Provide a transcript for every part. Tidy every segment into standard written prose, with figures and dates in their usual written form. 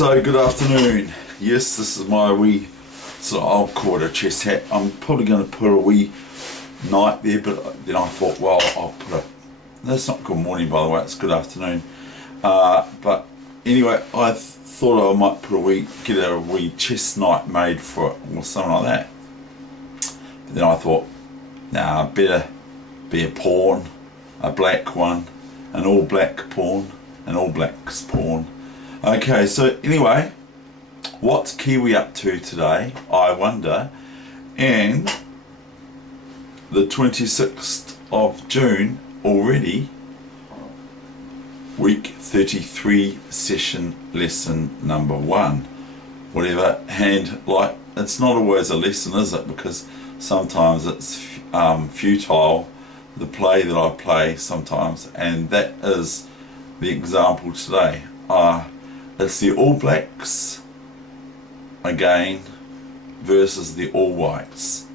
So good afternoon. Yes, this is my wee, so I'll call it a chest hat. I'm probably going to put a wee night there, but then I thought, well, I'll put a, that's not good morning by the way, it's good afternoon. But anyway, I thought I might put get a wee chest night made for it or something like that. But then I thought, nah, better be a pawn, a black one, an all black pawn, an all blacks pawn. Okay, so anyway, what's Kiwi up to today, I wonder? And the 26th of June already, week 33, session lesson number 1. Whatever, and like, it's not always a lesson, is it? Because sometimes it's futile, the play that I play sometimes, and that is the example today. It's the All Blacks again versus the All Whites,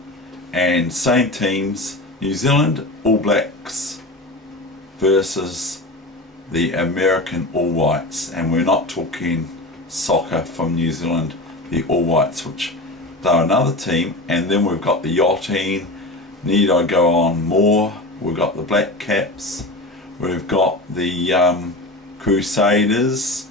and same teams, New Zealand All Blacks versus the American All Whites, and we're not talking soccer from New Zealand, the All Whites, which they're another team. And then we've got the yachting, need I go on more, we've got the Black Caps, we've got the Crusaders,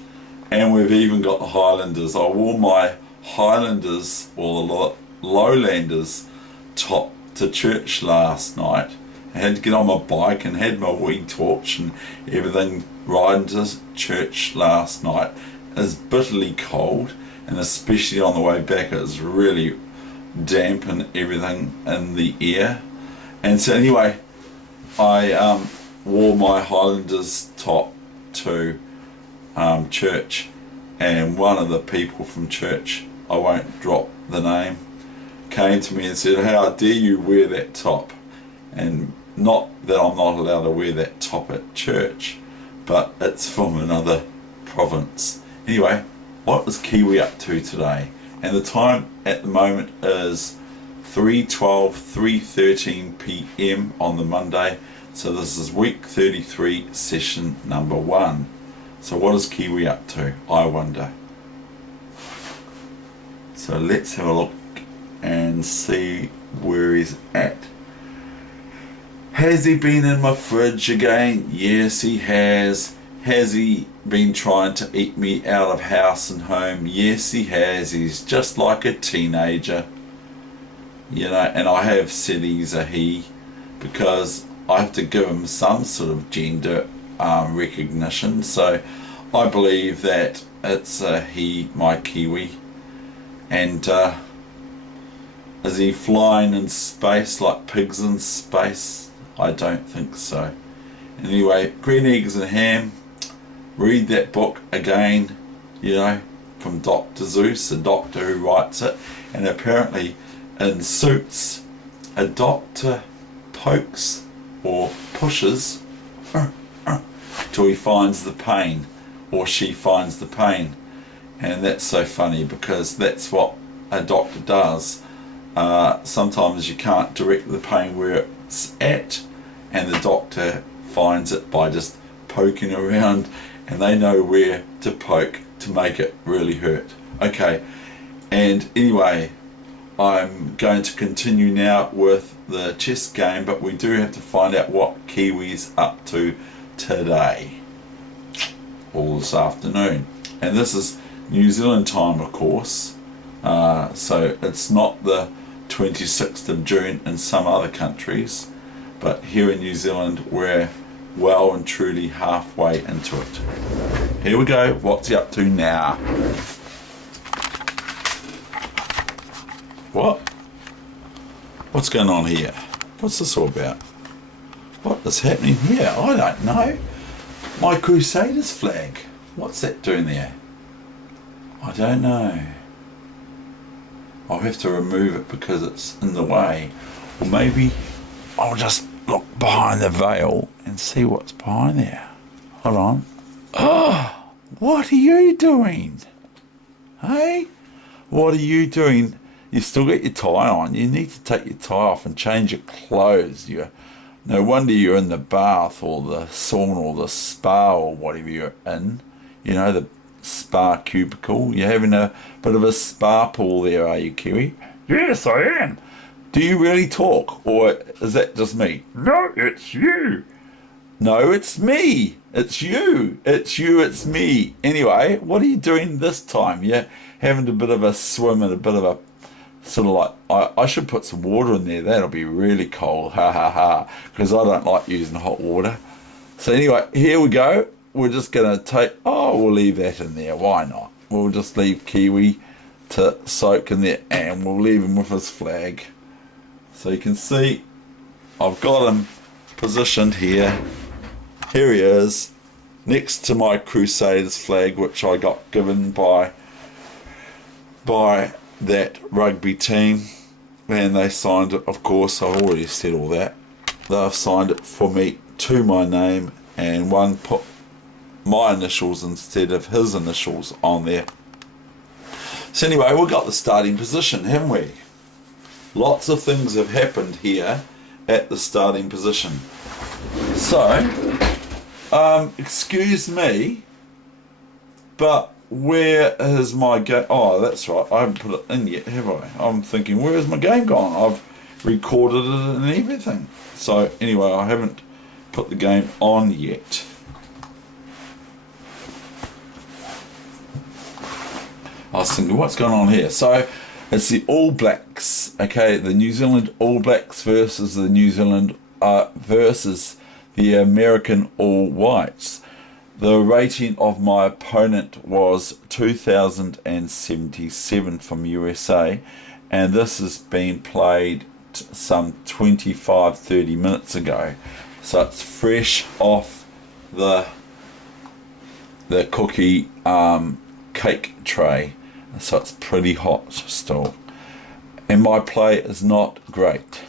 and we've even got the Highlanders. I wore my Highlanders or the Lowlanders top to church last night. I had to get on my bike and had my wee torch and everything riding to church last night. It was bitterly cold, and especially on the way back it was really damp and everything in the air. And so anyway, I wore my Highlanders top to church, and one of the people from church, I won't drop the name, came to me and said, how dare you wear that top? And not that I'm not allowed to wear that top at church, but it's from another province. Anyway, what is Kiwi up to today? And the time at the moment is 3:13 p.m. on the Monday. So this is week 33, session number 1. So what is Kiwi up to, I wonder? So let's have a look and see where he's at. Has he been in my fridge again? Yes, he has. Has he been trying to eat me out of house and home? Yes, he has. He's just like a teenager. You know, and I have said he's a he, because I have to give him some sort of gender recognition. So I believe that it's a he, my Kiwi. And is he flying in space like pigs in space? I don't think so. Anyway, Green Eggs and Ham, read that book again, you know, from Dr. Zeus, the doctor who writes it. And apparently in Suits, a doctor pokes or pushes till he finds the pain, or she finds the pain. And that's so funny, because that's what a doctor does. Sometimes you can't direct the pain where it's at, and the doctor finds it by just poking around, and they know where to poke to make it really hurt. Okay, and anyway, I'm going to continue now with the chess game, but we do have to find out what Kiwi's up to today, or this afternoon. And this is New Zealand time, of course, so it's not the 26th of June in some other countries, but here in New Zealand we're well and truly halfway into it. Here we go, what's he up to now? What? What's going on here? What's this all about? What is happening here? I don't know. My Crusaders flag. What's that doing there? I don't know. I'll have to remove it because it's in the way. Or maybe I'll just look behind the veil and see what's behind there. Hold on. Oh, what are you doing? Hey? What are you doing? You still got your tie on. You need to take your tie off and change your clothes. No wonder you're in the bath or the sauna or the spa or whatever you're in. You know, the spa cubicle. You're having a bit of a spa pool there, are you, Kiwi? Yes, I am. Do you really talk, or is that just me? No, it's you. No, it's me. It's you. It's you, it's me. Anyway, what are you doing this time? You're having a bit of a swim and a bit of a sort of like, I should put some water in there. That'll be really cold. Ha ha ha. Because I don't like using hot water. So anyway, here we go. We're just going to we'll leave that in there. Why not? We'll just leave Kiwi to soak in there, and we'll leave him with his flag. So you can see I've got him positioned here. Here he is, next to my Crusaders flag, which I got given by that rugby team, and they signed it. Of course, I've already said all that. They've signed it for me to my name, and one put my initials instead of his initials on there. So anyway, we've got the starting position, haven't we? Lots of things have happened here at the starting position. So, excuse me, but where is my game? Oh, that's right, I haven't put it in yet, have I? I'm thinking, where is my game gone? I've recorded it and everything. So anyway, I haven't put the game on yet. I was thinking, what's going on here? So it's the All Blacks, okay, the New Zealand All Blacks versus the versus the American All Whites. The rating of my opponent was 2,077 from USA, and this has been played some 25-30 minutes ago. So it's fresh off the cookie cake tray. So it's pretty hot still. And my play is not great.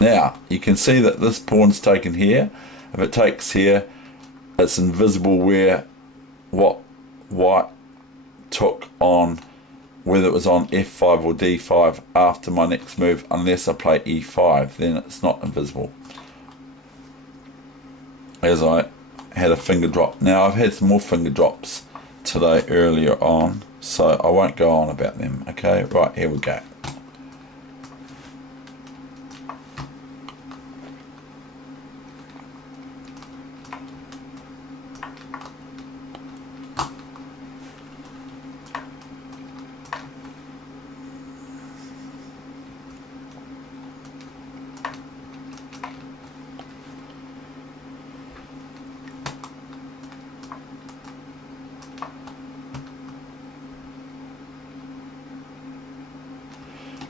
Now, you can see that this pawn's taken here. If it takes here, it's invisible where what white took on, whether it was on f5 or d5 after my next move, unless I play e5, then it's not invisible. As I had a finger drop. Now, I've had some more finger drops today earlier on, so I won't go on about them. Okay, right, here we go.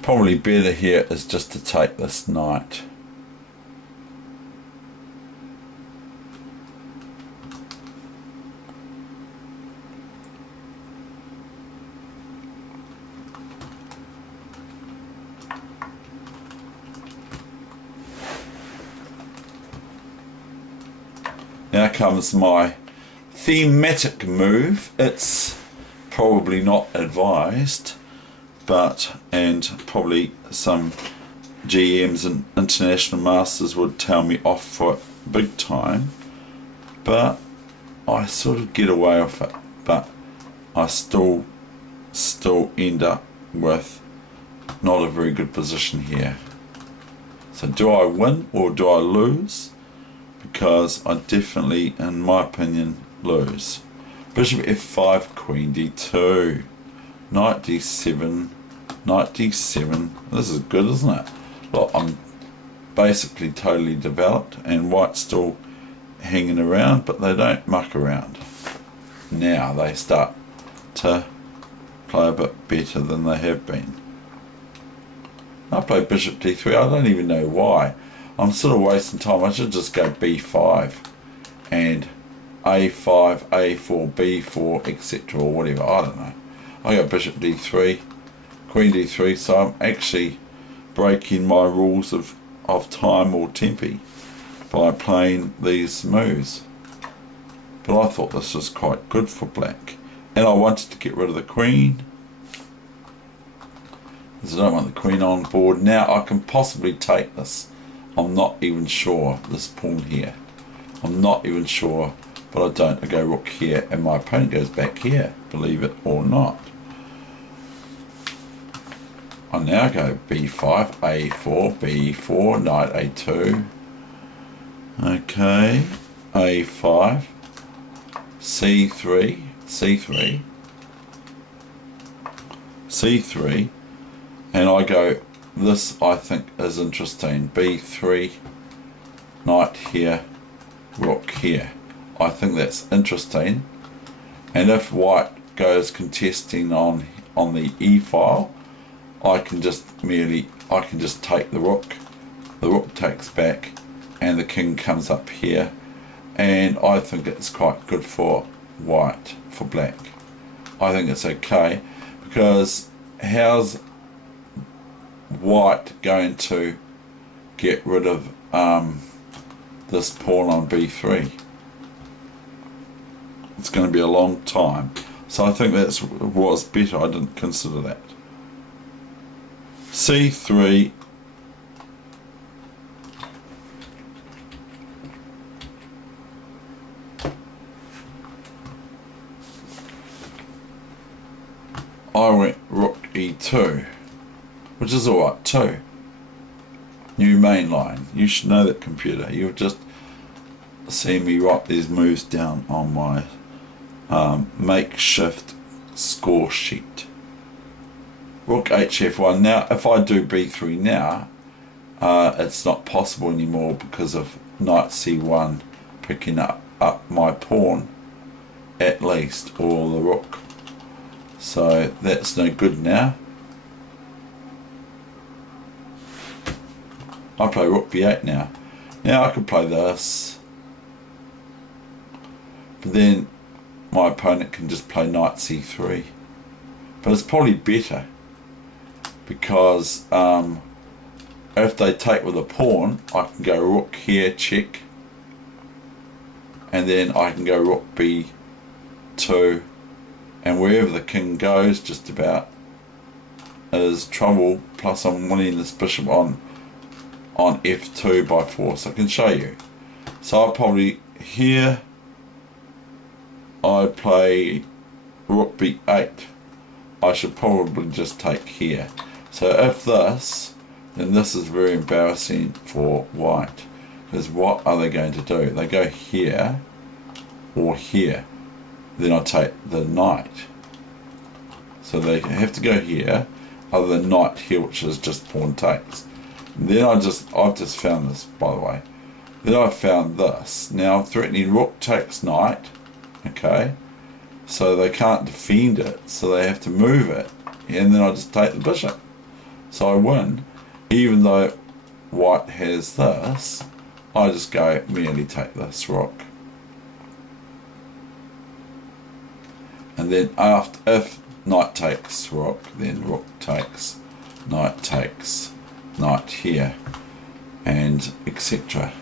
Probably better here is just to take this knight. Now comes my thematic move. It's probably not advised, and probably some GMs and international masters would tell me off for it big time, but I sort of get away with it, but I still end up with not a very good position here. So do I win or do I lose? Because I definitely, in my opinion, lose. Bishop f5, queen d2, knight d7, knight d7. This is good, isn't it? Look, I'm basically totally developed, and white's still hanging around, but they don't muck around. Now they start to play a bit better than they have been. I play bishop d3. I don't even know why. I'm sort of wasting time. I should just go b5 and a5, a4, b4, etc. or whatever. I don't know. I got bishop d3, queen d3, so I'm actually breaking my rules of time or tempi by playing these moves. But I thought this was quite good for black, and I wanted to get rid of the queen. because I don't want the queen on board. Now I can possibly take this. I'm not even sure, this pawn here. I'm not even sure, but I don't. I go rook here, and my opponent goes back here, believe it or not. I now go b5, a4, b4, knight a2. Okay, a5, c3, c3, c3, and I go, this I think is interesting, b3, knight here, rook here. I think that's interesting, and if white goes contesting on the e file, I can just take the rook takes back, and the king comes up here, and I think it's quite good for white, for black. I think it's okay, because how's white going to get rid of this pawn on b3? It's going to be a long time, so I think that was better. I didn't consider that. c3, I went rook e2, which is alright too. New main line. You should know that, computer. You've just seen me write these moves down on my makeshift score sheet. Rook hf1. Now if I do b3 now, it's not possible anymore because of knight c1 picking up my pawn at least, or the rook. So that's no good now. I play rook b8 now. Now I could play this, but then my opponent can just play knight c3. But it's probably better, because if they take with a pawn, I can go rook here, check, and then I can go rook b2, and wherever the king goes just about is trouble, plus I'm winning this bishop on f2 by force. I can show you. So I'll probably here, I play rook b8. I should probably just take here. So if this, then this is very embarrassing for white, because what are they going to do? They go here or here. Then I take the knight. So they have to go here, other than knight here, which is just pawn takes. And then I've just found this, by the way. Then I found this. Now I'm threatening rook takes knight, okay? So they can't defend it, so they have to move it, and then I just take the bishop. So I win, even though white has this. I just go merely take this rook. And then after, if knight takes rook, then rook takes, knight here, and etc.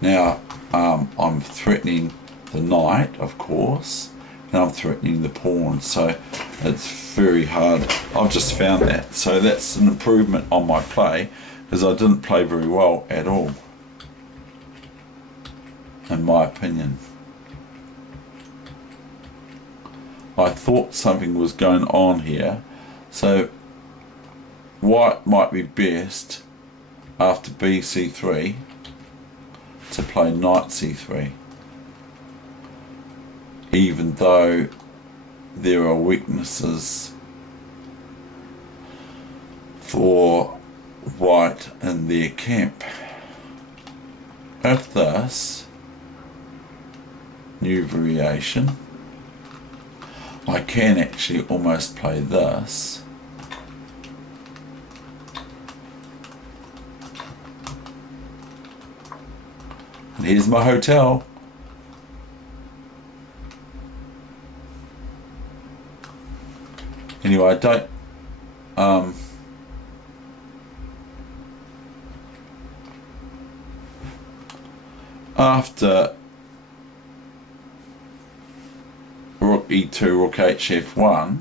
Now I'm threatening the knight, of course, and I'm threatening the pawn, so it's very hard. I've just found that, so that's an improvement on my play, because I didn't play very well at all, in my opinion. I thought something was going on here, so white might be best after bc3 to play knight c3, even though there are weaknesses for white in their camp. If this, new variation, I can actually almost play this. And here's my hotel. Anyway, I don't after rook e2, rook hf1,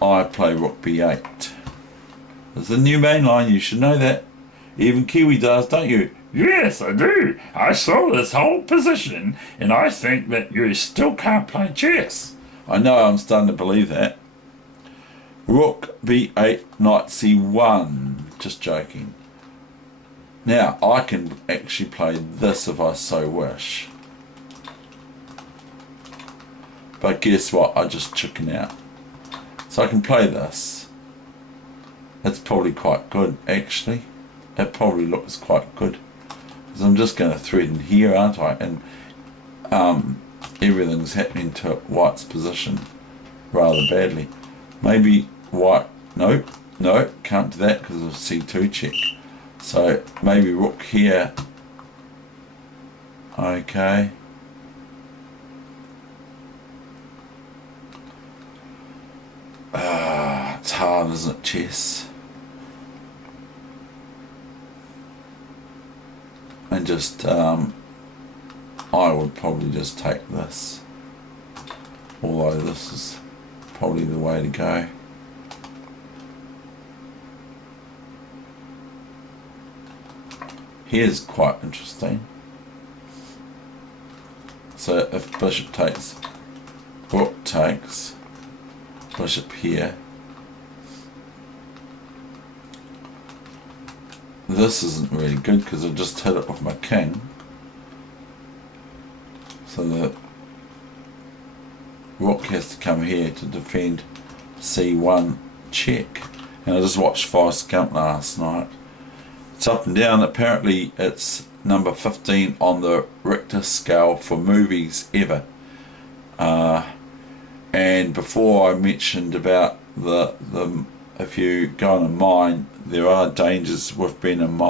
I play rook b8. It's the new main line, you should know that. Even Kiwi does, don't you? Yes, I do. I saw this whole position, and I think that you still can't play chess. I know, I'm starting to believe that. Rook b8, knight c1. Just joking. Now, I can actually play this if I so wish. But guess what? I just chicken out. So I can play this. It's probably quite good, actually. It probably looks quite good. Because I'm just going to threaten here, aren't I? And everything's happening to white's position rather badly. Maybe white... No, can't do that because of c2 check. So maybe rook here. Okay. It's hard, isn't it, chess? And just, I would probably just take this. Although this is probably the way to go. Here's quite interesting. So if bishop takes, rook takes, bishop here. This isn't really good because I just hit it with my king. So the rook has to come here to defend c1 check. And I just watched Forrest Gump last night. It's up and down. Apparently it's number 15 on the Richter scale for movies ever. And before I mentioned about the if you go in a mine, there are dangers with being in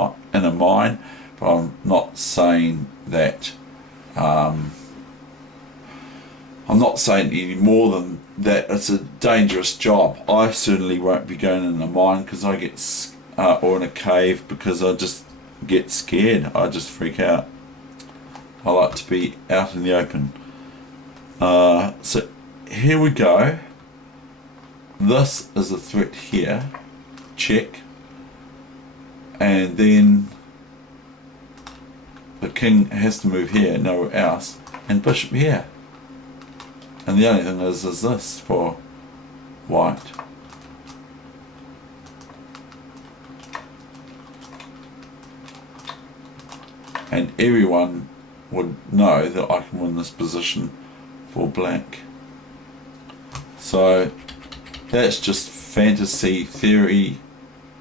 a mine, but I'm not saying that. I'm not saying any more than that it's a dangerous job. I certainly won't be going in a mine because I get or in a cave because I just get scared. I just freak out. I like to be out in the open. So here we go. This is a threat here. Check. And then the king has to move here, nowhere else. And bishop here. And the only thing is this for white. And everyone would know that I can win this position for black. So that's just fantasy theory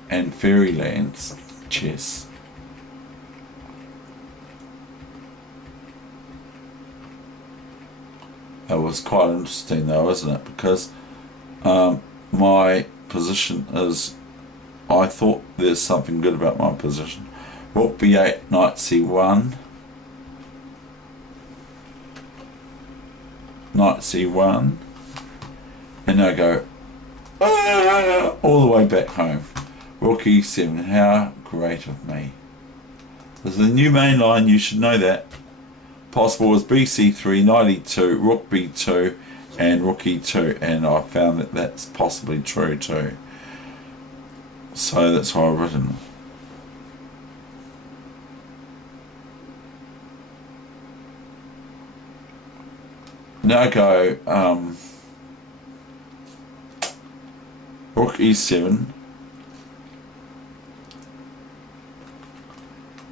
and fairyland chess. That was quite interesting though, isn't it? Because my position is, I thought there's something good about my position. Rook b8, knight c1. Knight c1. And I go all the way back home. Rook e7. How great of me. There's a new main line, you should know that. Possible is bc3, knight e2, rook b2 and rook e2, and I found that that's possibly true too. So that's why I've written. Now go rook e7,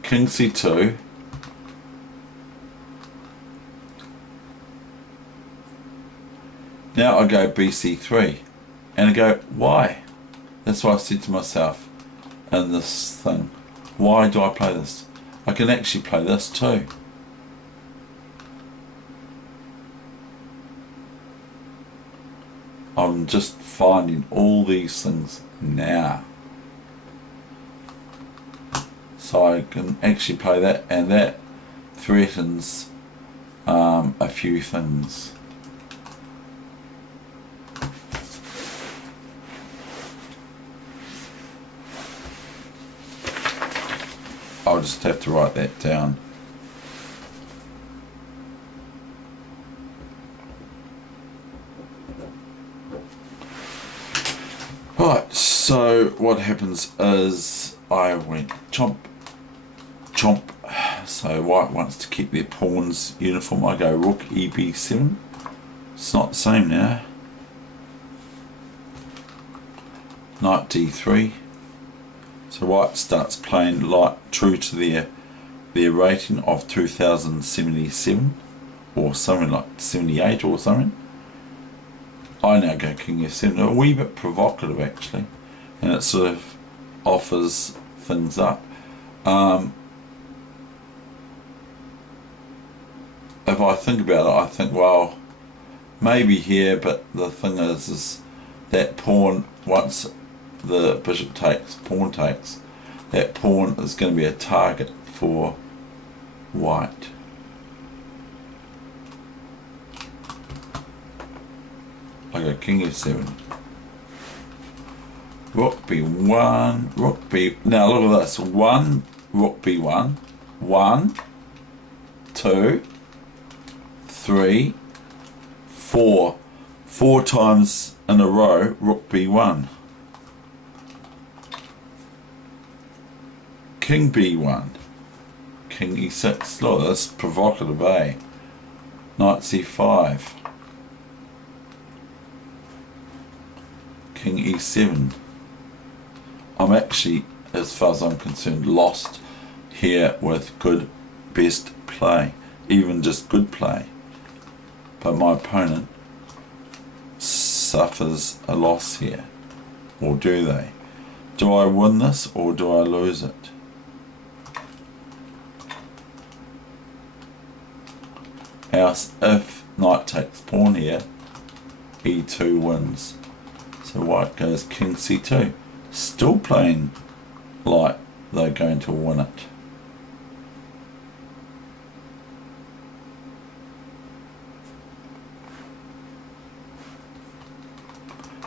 king c2, now I go bc3, and I go, why? That's what I said to myself in this thing. Why do I play this? I can actually play this too. I'm just finding all these things now. So I can actually play that, and that threatens a few things. I'll just have to write that down. what happens is I went chomp, chomp. So white wants to keep their pawns uniform. I go rook eb7. It's not the same now. Knight d3. So white starts playing like true to their rating of 2077 or something like 78 or something. I now go king f7, a wee bit provocative actually, and it sort of offers things up. If I think about it, I think, well, maybe here, but the thing is that pawn, once the bishop takes, pawn takes, that pawn is going to be a target for white. I go king f7. Rook b1, rook b... Now look at this. 1, rook b1. 1, 2, 3, 4. 4 times in a row, rook b1. King b1. King e6. Look at this, provocative, eh? Knight c5. King e7. I'm actually, as far as I'm concerned, lost here with good, best play. Even just good play. But my opponent suffers a loss here. Or do they? Do I win this or do I lose it? House, if knight takes pawn here, e2 wins. So white goes king c2. Still playing like they're going to win it.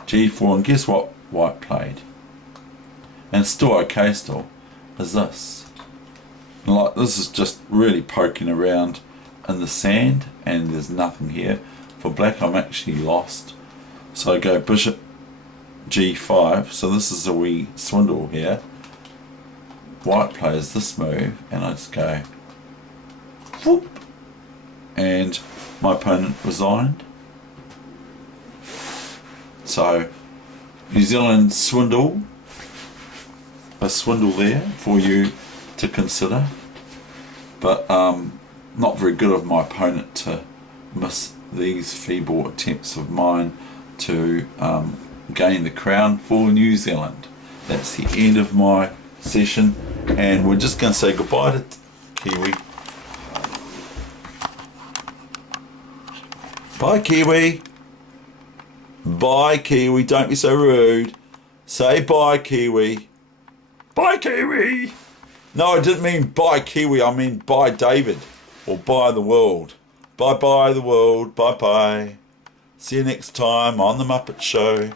g4, and guess what white played? And it's still okay still, is this. And like, this is just really poking around in the sand, and there's nothing here. For black, I'm actually lost. So I go bishop g5, so this is a wee swindle here. White plays this move, and I just go whoop, and my opponent resigned. So New Zealand swindle, a swindle there for you to consider, but not very good of my opponent to miss these feeble attempts of mine to gain the crown for New Zealand. That's the end of my session, and we're just going to say goodbye to Kiwi. Bye, Kiwi. Bye, Kiwi. Don't be so rude. Say bye, Kiwi. Bye, Kiwi. No, I didn't mean bye, Kiwi. I mean bye, David. Or bye, the world. Bye-bye, the world. Bye-bye. See you next time on The Muppet Show.